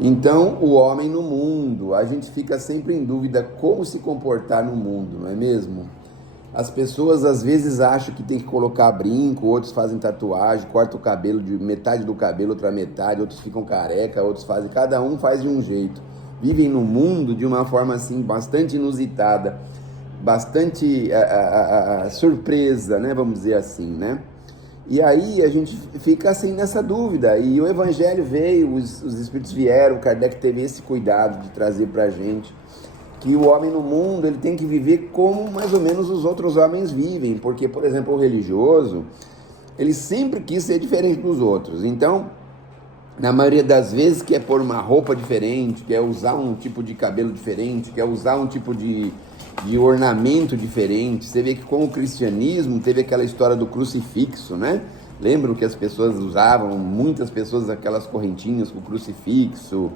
Então, o homem no mundo, a gente fica sempre em dúvida como se comportar no mundo, não é mesmo? As pessoas às vezes acham que tem que colocar brinco, outros fazem tatuagem, cortam o cabelo de metade do cabelo, outra metade, outros ficam careca, outros fazem, cada um faz de um jeito. Vivem no mundo de uma forma assim bastante inusitada, bastante surpresa, né? Vamos dizer assim, né? E aí a gente fica assim nessa dúvida. E o Evangelho veio, os Espíritos vieram, Kardec teve esse cuidado de trazer para a gente que o homem no mundo ele tem que viver como mais ou menos os outros homens vivem, porque, por exemplo, o religioso, ele sempre quis ser diferente dos outros. Então, na maioria das vezes, quer pôr uma roupa diferente, quer usar um tipo de cabelo diferente, quer usar um tipo de ornamento diferente. Você vê que com o cristianismo teve aquela história do crucifixo, né? Lembram que as pessoas usavam, muitas pessoas, aquelas correntinhas com o crucifixo,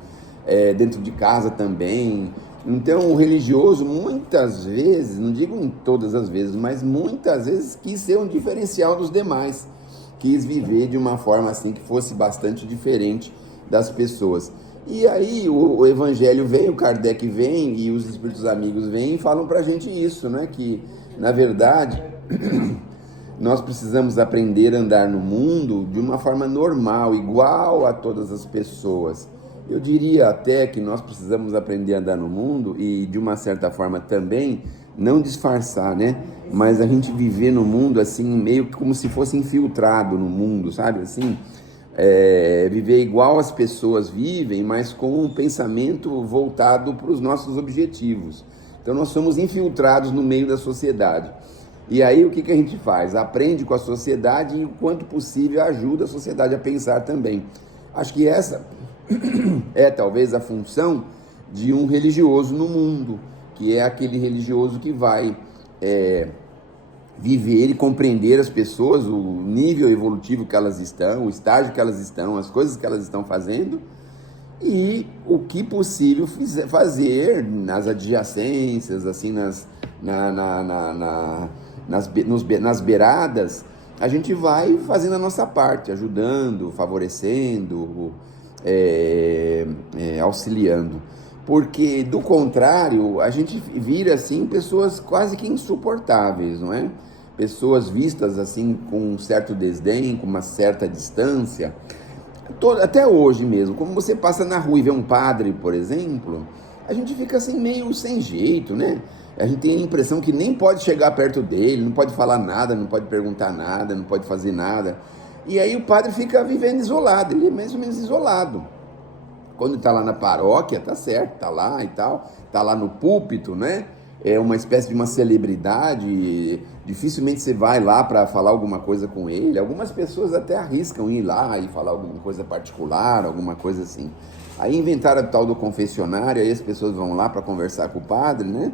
dentro de casa também. Então, o religioso, muitas vezes, não digo em todas as vezes, mas muitas vezes quis ser um diferencial dos demais. Quis viver de uma forma assim que fosse bastante diferente das pessoas. E aí o Evangelho vem, o Kardec vem e os Espíritos Amigos vêm e falam pra gente isso, né? Que, na verdade, nós precisamos aprender a andar no mundo de uma forma normal, igual a todas as pessoas. Eu diria até que nós precisamos aprender a andar no mundo e, de uma certa forma, também não disfarçar, né? Mas a gente viver no mundo assim, meio que como se fosse infiltrado no mundo, sabe? Assim, viver igual as pessoas vivem, mas com um pensamento voltado para os nossos objetivos. Então, nós somos infiltrados no meio da sociedade. E aí, o que a gente faz? Aprende com a sociedade e, o quanto possível, ajuda a sociedade a pensar também. Acho que essa é talvez a função de um religioso no mundo, que é aquele religioso que vai viver e compreender as pessoas, o nível evolutivo que elas estão, o estágio que elas estão, as coisas que elas estão fazendo e o que possível fazer nas adjacências, assim, nas beiradas, a gente vai fazendo a nossa parte, ajudando, favorecendo, auxiliando. Porque, do contrário, a gente vira, assim, pessoas quase que insuportáveis, não é? Pessoas vistas, assim, com um certo desdém, com uma certa distância. Até hoje mesmo, como você passa na rua e vê um padre, por exemplo, a gente fica assim meio sem jeito, né? A gente tem a impressão que nem pode chegar perto dele, não pode falar nada, não pode perguntar nada, não pode fazer nada. E aí o padre fica vivendo isolado, ele é mais ou menos isolado. Quando está lá na paróquia, tá certo, está lá e tal, está lá no púlpito, né? É uma espécie de uma celebridade, dificilmente você vai lá para falar alguma coisa com ele. Algumas pessoas até arriscam ir lá e falar alguma coisa particular, alguma coisa assim. Aí inventaram o tal do confessionário, aí as pessoas vão lá para conversar com o padre, né?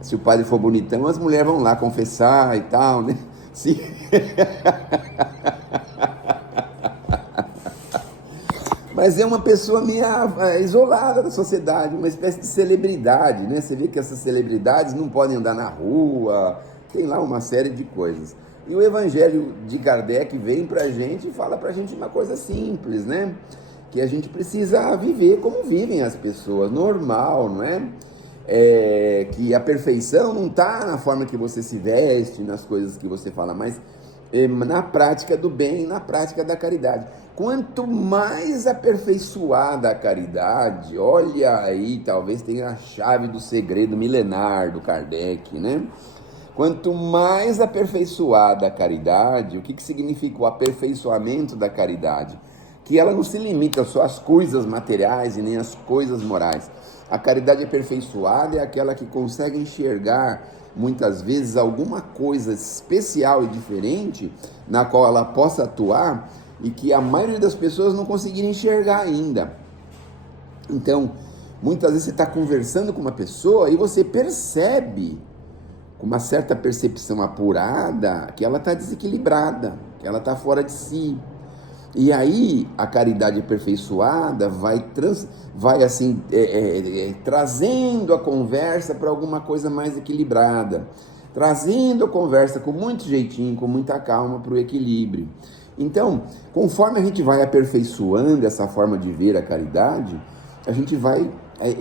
Se o padre for bonitão, as mulheres vão lá confessar e tal, né? Se... Mas é uma pessoa meio isolada da sociedade, uma espécie de celebridade, né? Você vê que essas celebridades não podem andar na rua, tem lá uma série de coisas. E o Evangelho de Kardec vem pra gente e fala pra gente uma coisa simples, né? Que a gente precisa viver como vivem as pessoas, normal, não é? Que a perfeição não está na forma que você se veste, nas coisas que você fala, mas na prática do bem, na prática da caridade. Quanto mais aperfeiçoada a caridade, olha aí, talvez tenha a chave do segredo milenar do Kardec, né? Quanto mais aperfeiçoada a caridade, o que significa o aperfeiçoamento da caridade? Que ela não se limita só às coisas materiais e nem às coisas morais. A caridade aperfeiçoada é aquela que consegue enxergar muitas vezes alguma coisa especial e diferente na qual ela possa atuar e que a maioria das pessoas não conseguiram enxergar ainda. Então, muitas vezes você está conversando com uma pessoa e você percebe, com uma certa percepção apurada, que ela está desequilibrada, que ela está fora de si. E aí a caridade aperfeiçoada vai assim, trazendo a conversa para alguma coisa mais equilibrada, trazendo a conversa com muito jeitinho, com muita calma para o equilíbrio. Então, conforme a gente vai aperfeiçoando essa forma de ver a caridade, a gente vai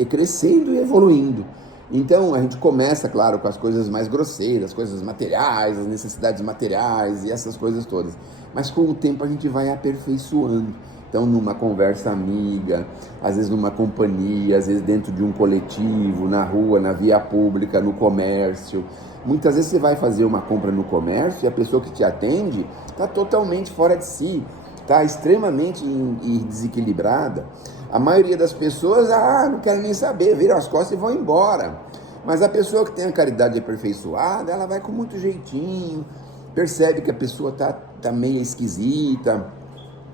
crescendo e evoluindo. Então a gente começa, claro, com as coisas mais grosseiras, coisas materiais, as necessidades materiais e essas coisas todas. Mas com o tempo a gente vai aperfeiçoando. Então, numa conversa amiga, às vezes numa companhia, às vezes dentro de um coletivo, na rua, na via pública, no comércio. Muitas vezes você vai fazer uma compra no comércio e a pessoa que te atende está totalmente fora de si, está extremamente desequilibrada. A maioria das pessoas, não quero nem saber, viram as costas e vão embora. Mas a pessoa que tem a caridade aperfeiçoada, ela vai com muito jeitinho, percebe que a pessoa está meio esquisita,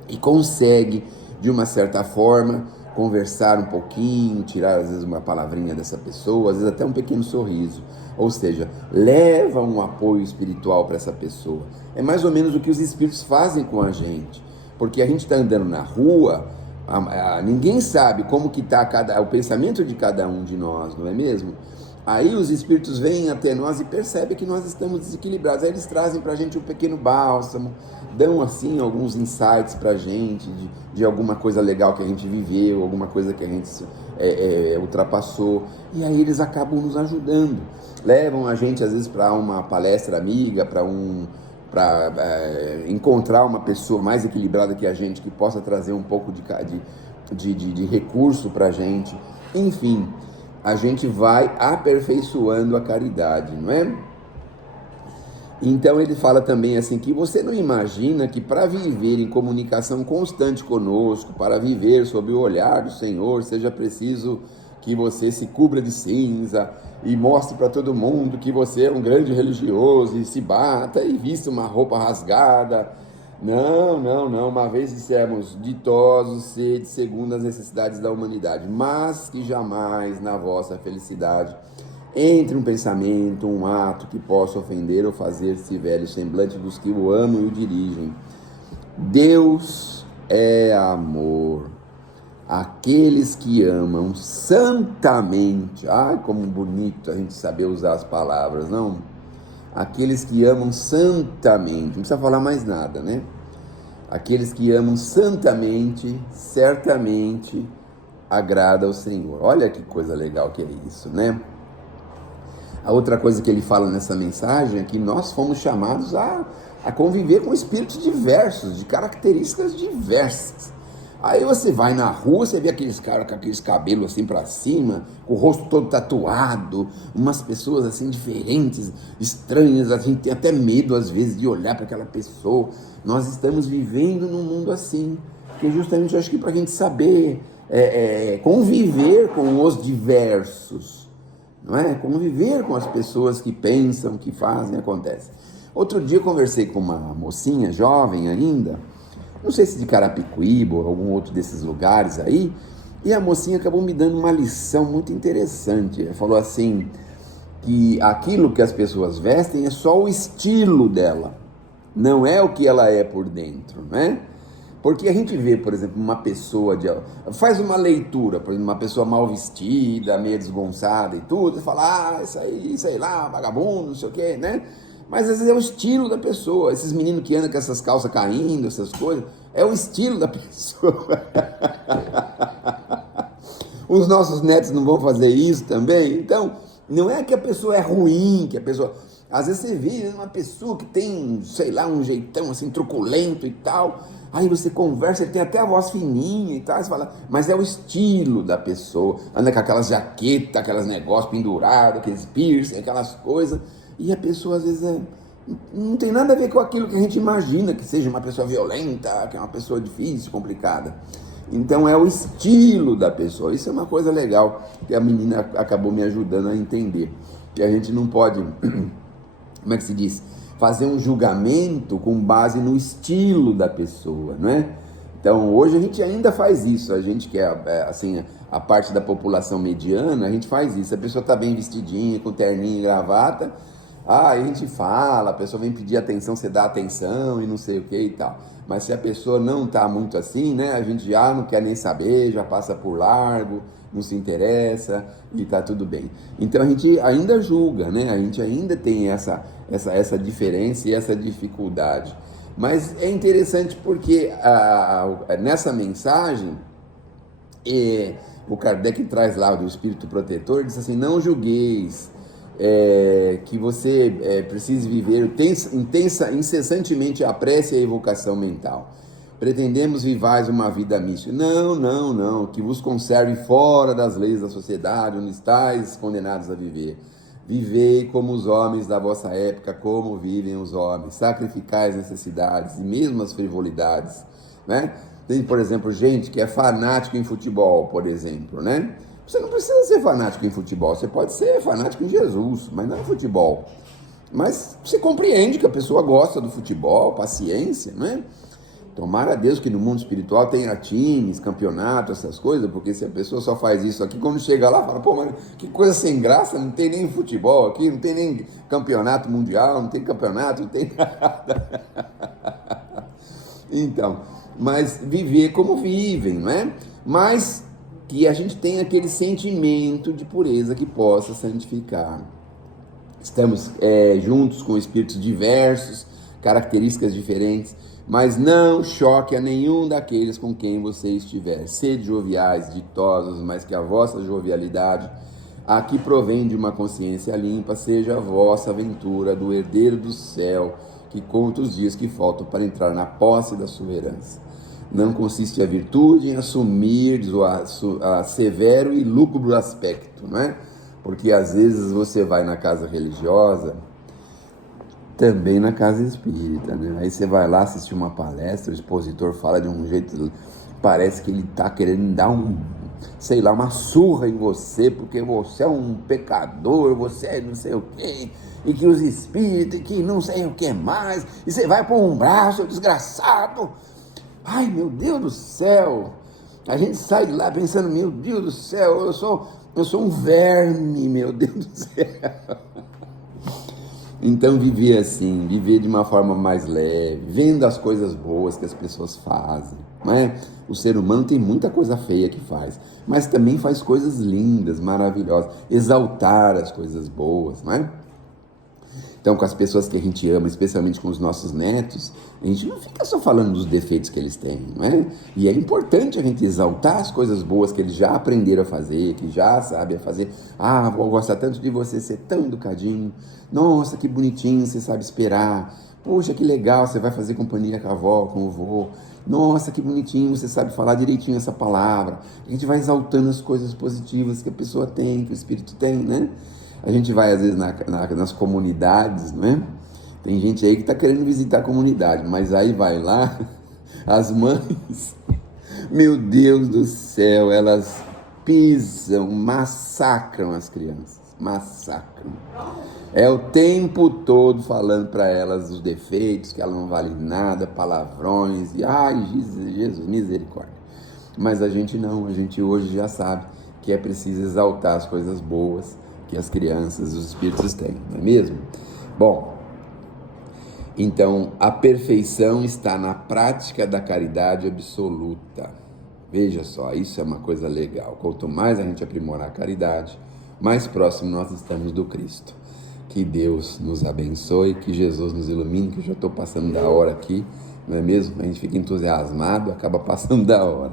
e consegue, de uma certa forma, conversar um pouquinho, tirar às vezes uma palavrinha dessa pessoa, às vezes até um pequeno sorriso. Ou seja, leva um apoio espiritual para essa pessoa. É mais ou menos o que os espíritos fazem com a gente. Porque a gente está andando na rua, ninguém sabe como que está o pensamento de cada um de nós, não é mesmo? Aí os espíritos vêm até nós e percebem que nós estamos desequilibrados. Aí eles trazem para a gente um pequeno bálsamo, dão assim alguns insights para a gente de alguma coisa legal que a gente viveu, alguma coisa que a gente ultrapassou. E aí eles acabam nos ajudando. Levam a gente às vezes para uma palestra amiga, para encontrar uma pessoa mais equilibrada que a gente, que possa trazer um pouco de recurso para a gente. Enfim, a gente vai aperfeiçoando a caridade, não é? Então ele fala também assim, que você não imagina que para viver em comunicação constante conosco, para viver sob o olhar do Senhor, seja preciso que você se cubra de cinza e mostre para todo mundo que você é um grande religioso e se bata e vista uma roupa rasgada. Não, uma vez dissemos, ditosos sede segundo as necessidades da humanidade, mas que jamais na vossa felicidade entre um pensamento, um ato que possa ofender ou fazer-se velho semblante dos que o amam e o dirigem. Deus é amor. Aqueles que amam santamente, como bonito a gente saber usar as palavras, não? Aqueles que amam santamente, não precisa falar mais nada, né? Aqueles que amam santamente, certamente agrada ao Senhor. Olha que coisa legal que é isso, né? A outra coisa que ele fala nessa mensagem é que nós fomos chamados a conviver com espíritos diversos, de características diversas. Aí você vai na rua, você vê aqueles caras com aqueles cabelos assim pra cima, com o rosto todo tatuado, umas pessoas assim diferentes, estranhas, a gente tem até medo às vezes de olhar para aquela pessoa. Nós estamos vivendo num mundo assim, que justamente eu acho que para a gente saber conviver com os diversos, não é? Conviver com as pessoas que pensam, que fazem, acontece. Outro dia eu conversei com uma mocinha, jovem ainda, não sei se de Carapicuíba ou algum outro desses lugares aí, e a mocinha acabou me dando uma lição muito interessante. Ela falou assim, que aquilo que as pessoas vestem é só o estilo dela, não é o que ela é por dentro, né? Porque a gente vê, por exemplo, uma pessoa, faz uma leitura, por exemplo, uma pessoa mal vestida, meio desgonçada e tudo, e fala, isso aí, sei lá, vagabundo, não sei o quê, né? Mas às vezes é o estilo da pessoa. Esses meninos que andam com essas calças caindo, essas coisas, é o estilo da pessoa. Os nossos netos não vão fazer isso também? Então, não é que a pessoa é ruim, que a pessoa... Às vezes você vê uma pessoa que tem, sei lá, um jeitão assim, truculento e tal, aí você conversa, ele tem até a voz fininha e tal, você fala, mas é o estilo da pessoa, anda com aquelas jaquetas, aqueles negócios pendurados, aqueles piercing, aquelas coisas, e a pessoa às vezes não tem nada a ver com aquilo que a gente imagina, que seja uma pessoa violenta, que é uma pessoa difícil, complicada. Então é o estilo da pessoa. Isso é uma coisa legal que a menina acabou me ajudando a entender, que a gente não pode, como é que se diz, fazer um julgamento com base no estilo da pessoa, não é? Então hoje a gente ainda faz isso, a gente que é assim, a parte da população mediana, a gente faz isso. A pessoa está bem vestidinha, com terninho e gravata, a gente fala, a pessoa vem pedir atenção, você dá atenção e não sei o que e tal. Mas se a pessoa não está muito assim, né, a gente já não quer nem saber, já passa por largo, não se interessa e está tudo bem. Então a gente ainda julga, né, a gente ainda tem essa diferença e essa dificuldade. Mas é interessante porque nessa mensagem O Kardec traz lá do espírito protetor, diz assim: não julgueis que você precise viver incessantemente a prece e a evocação mental. Pretendemos vivais uma vida mística. Não, não, não, que vos conserve fora das leis da sociedade, onde estáis condenados a viver. Vivei como os homens da vossa época, como vivem os homens. Sacrificai as necessidades e mesmo as frivolidades, né? Tem, por exemplo, gente que é fanático em futebol, por exemplo, né? Você não precisa ser fanático em futebol, você pode ser fanático em Jesus, mas não em futebol. Mas você compreende que a pessoa gosta do futebol, paciência, né? Tomara a Deus que no mundo espiritual tenha times, campeonatos, essas coisas, porque se a pessoa só faz isso aqui, quando chega lá, fala, pô, mas que coisa sem graça, não tem nem futebol aqui, não tem nem campeonato mundial, não tem campeonato, não tem nada. Então, mas viver como vivem, não é? Mas que a gente tenha aquele sentimento de pureza que possa santificar. Estamos juntos com espíritos diversos, características diferentes, mas não choque a nenhum daqueles com quem você estiver. Sede joviais, ditosos, mas que a vossa jovialidade, a que provém de uma consciência limpa, seja a vossa aventura do herdeiro do céu, que conta os dias que faltam para entrar na posse da sua herança. Não consiste a virtude em assumir a severo e lúgubre aspecto, não é? Porque às vezes você vai na casa religiosa, também na casa espírita, né? Aí você vai lá assistir uma palestra, o expositor fala de um jeito, parece que ele está querendo dar uma surra em você, porque você é um pecador, você é não sei o quê, e que os espíritos, e que não sei o que mais, e você vai pôr um braço, desgraçado. Ai, meu Deus do céu! A gente sai de lá pensando, meu Deus do céu, eu sou um verme, meu Deus do céu. Então viver assim, viver de uma forma mais leve, vendo as coisas boas que as pessoas fazem, não é? O ser humano tem muita coisa feia que faz, mas também faz coisas lindas, maravilhosas, exaltar as coisas boas, não é? Então, com as pessoas que a gente ama, especialmente com os nossos netos, a gente não fica só falando dos defeitos que eles têm, não é? E é importante a gente exaltar as coisas boas que eles já aprenderam a fazer, que já sabem a fazer. Ah, vou gostar tanto de você ser tão educadinho. Nossa, que bonitinho, você sabe esperar. Poxa, que legal, você vai fazer companhia com a avó, com o vô. Nossa, que bonitinho, você sabe falar direitinho essa palavra. A gente vai exaltando as coisas positivas que a pessoa tem, que o espírito tem, né? A gente vai, às vezes, nas comunidades, não é? Tem gente aí que está querendo visitar a comunidade, mas aí vai lá, as mães, meu Deus do céu, elas pisam, massacram as crianças, massacram. É o tempo todo falando para elas os defeitos, que elas não valem nada, palavrões, e ai, Jesus, misericórdia. Mas a gente não, a gente hoje já sabe que é preciso exaltar as coisas boas que as crianças, os espíritos têm, não é mesmo? Bom, então a perfeição está na prática da caridade absoluta. Veja só, isso é uma coisa legal. Quanto mais a gente aprimorar a caridade, mais próximo nós estamos do Cristo. Que Deus nos abençoe, que Jesus nos ilumine, que eu já estou passando da hora aqui, não é mesmo? A gente fica entusiasmado, acaba passando da hora.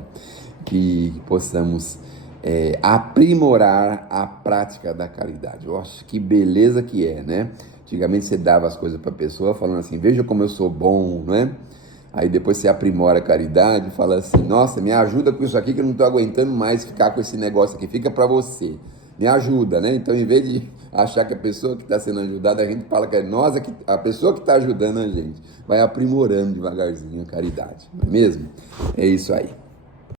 Que possamos aprimorar a prática da caridade. Eu acho que beleza que é, né? Antigamente você dava as coisas para a pessoa falando assim, veja como eu sou bom, né? Aí depois você aprimora a caridade e fala assim, nossa, me ajuda com isso aqui que eu não estou aguentando mais ficar com esse negócio aqui, fica para você. Me ajuda, né? Então, em vez de achar que a pessoa que está sendo ajudada, a gente fala que é nós, a pessoa que está ajudando a gente. Vai aprimorando devagarzinho a caridade, não é mesmo? É isso aí.